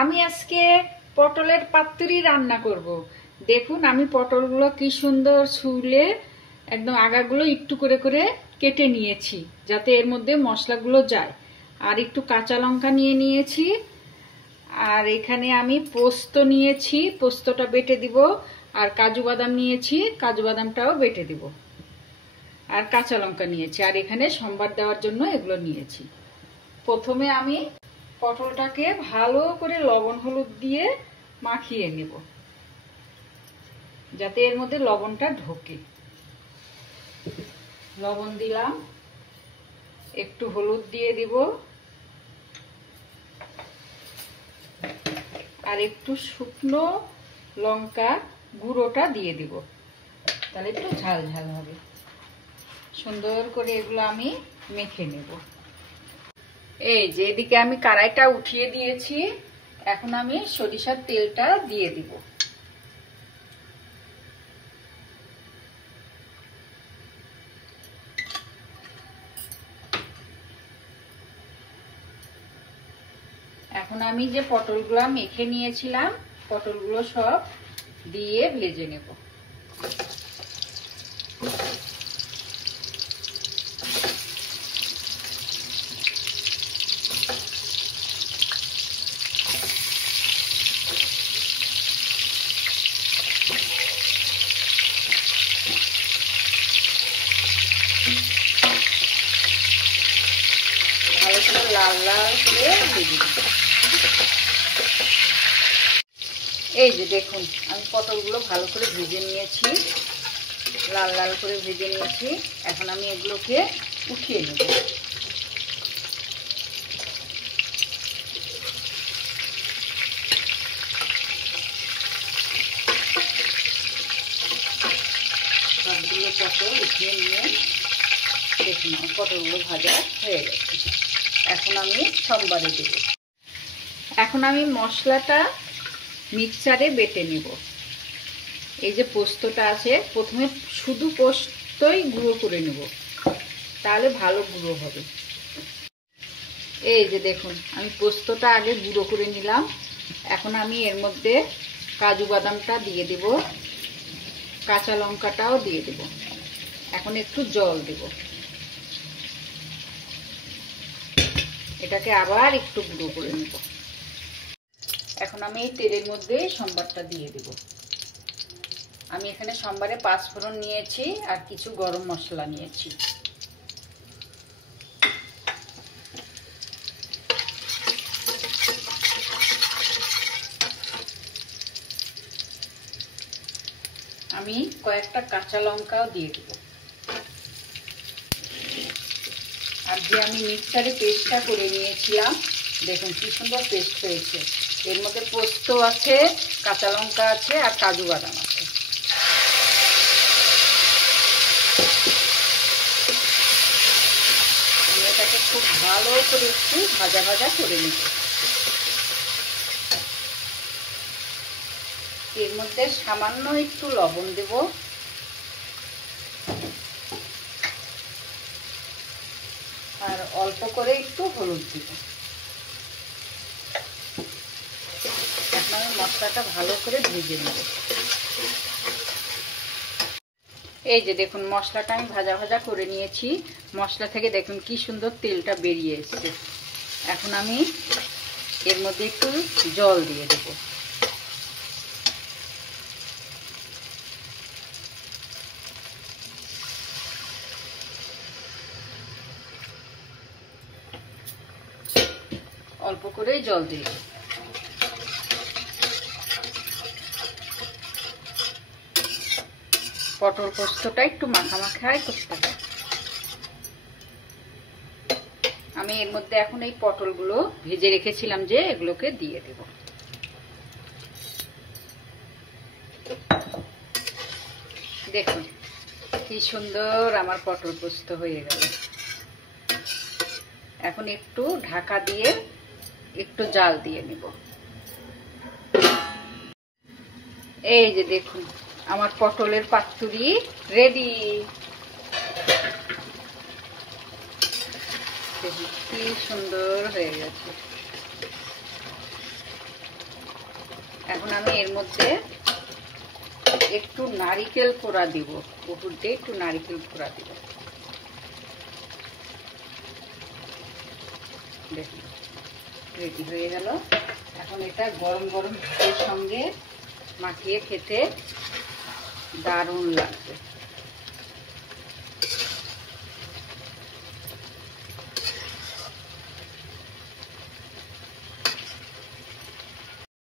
আমি আজকে পটলের পাতুরি রান্না করব। দেখুন আমি পটলগুলো কি সুন্দর ছুলে একদম আগাগুলো একটু করে করে কেটে নিয়েছি যাতে এর মধ্যে মশলাগুলো যায়। আর একটু কাঁচা লঙ্কা নিয়ে নিয়েছি। আর এখানে আমি পোস্ত নিয়েছি, পোস্তটা বেটে দিব। আর কাজু বাদাম নিয়েছি, কাজু বাদামটাও বেটে দিব। আর কাঁচা লঙ্কা নিয়েছি। আর এখানে সম্বার দেওয়ার জন্য এগুলো নিয়েছি। প্রথমে আমি পটলটাকে ভালো করে লবণ হলুদ দিয়ে মাখিয়ে নেব যাতে এর মধ্যে লবণটা ঢোকে। লবণ দিলাম, একটু হলুদ দিয়ে দিব, আর একটু শুকনো লঙ্কা গুঁড়োটা দিয়ে দিব, তাহলে একটু ঝাল ঝাল হবে। সুন্দর করে এগুলো আমি মেখে নেব। এই যে এদিকে আমি কড়াইটা উঠিয়ে দিয়েছি। এখন আমি সরিষার তেলটা দিয়ে দিব। এখন আমি যে পটলগুলো মেখে নিয়েছিলাম, পটলগুলো সব দিয়ে ভেজে নেব। ভালো করে লাল লাল করে ভেজে নেব। এই যে দেখুন আমি পটলগুলো ভালো করে ভেজে নিয়েছি, লাল লাল করে ভেজে নিয়েছি। এখন আমি এগুলোকে উঠিয়ে নেব। সবগুলো পটল উঠিয়ে নিয়ে দেখুন আমার পটলগুলো ভাজা হয়ে গেছে। এখন আমি সম্বারে দেব। এখন আমি মশলাটা মিক্সারে বেটে নেব। এই যে পোস্তটা আছে, প্রথমে শুধু পোস্তই গুঁড়ো করে নেব, তাহলে ভালো গুঁড়ো হবে। এই যে দেখুন আমি পোস্তটা আগে গুঁড়ো করে নিলাম। এখন আমি এর মধ্যে কাজু বাদামটা দিয়ে দেব, কাঁচা লঙ্কাটাও দিয়ে দেব। এখন একটু জল দেব, এটাকে আবার একটু গুঁড়ো করে নেব। এখন আমি এই তেলের মধ্যে সম্বারটা দিয়ে দেব। আমি এখানে সম্বারে 5 ফোড়ন নিয়েছি আর কিছু গরম মশলা নিয়েছি। আমি কয়েকটা কাঁচা লঙ্কাও দিয়ে দেব। আর যে আমি মিক্সারে পেস্টটা করে নিয়েছিলাম, দেখুন কি সুন্দর পেস্ট হয়েছে। এর মধ্যে পোস্ত আছে, কাঁচা লঙ্কা আছে আর কাজু বাদাম আছে। আমি এটাকে খুব ভালো করে একটু ভাজা ভাজা করে নেব। এর মধ্যে সামান্য একটু লবণ দেব, আর অল্প করে একটু হলুদ দিব। এখন আমি মশলাটা ভালো করে ভেজে নেব। এই যে দেখুন মশলাটা আমি ভাজা ভাজা করে নিয়েছি। মশলা থেকে দেখুন কি সুন্দর তেলটা বেরিয়ে এসেছে। এখন আমি এর মধ্যে একটু জল দিয়ে দেব। অল্প করে জল দিয়ে দেব। পটল পোস্তটা একটু মাখা মাখাই করতে হবে। আমি এর মধ্যে এখন এই পটলগুলো ভেজে রেখেছিলাম যে, এগুলোকে দিয়ে দেব। দেখুন কি সুন্দর আমার পটল পোস্ত হয়ে গেল। এখন একটু ঢাকা দিয়ে একটু জাল দিয়ে নেব। এই যে দেখুন আমার পটলের পাতুরি রেডি। দেখুন কি সুন্দর হয়ে গেছে। এখন আমি এর মধ্যে একটু নারিকেল কোড়া দিব, উপর দিয়ে একটু নারিকেল কোড়া দিব। দেখুন রেডি হয়ে গেল। এখন এটা গরম গরম ভাতের সঙ্গে মাখিয়ে খেতে দারুণ লাগবে।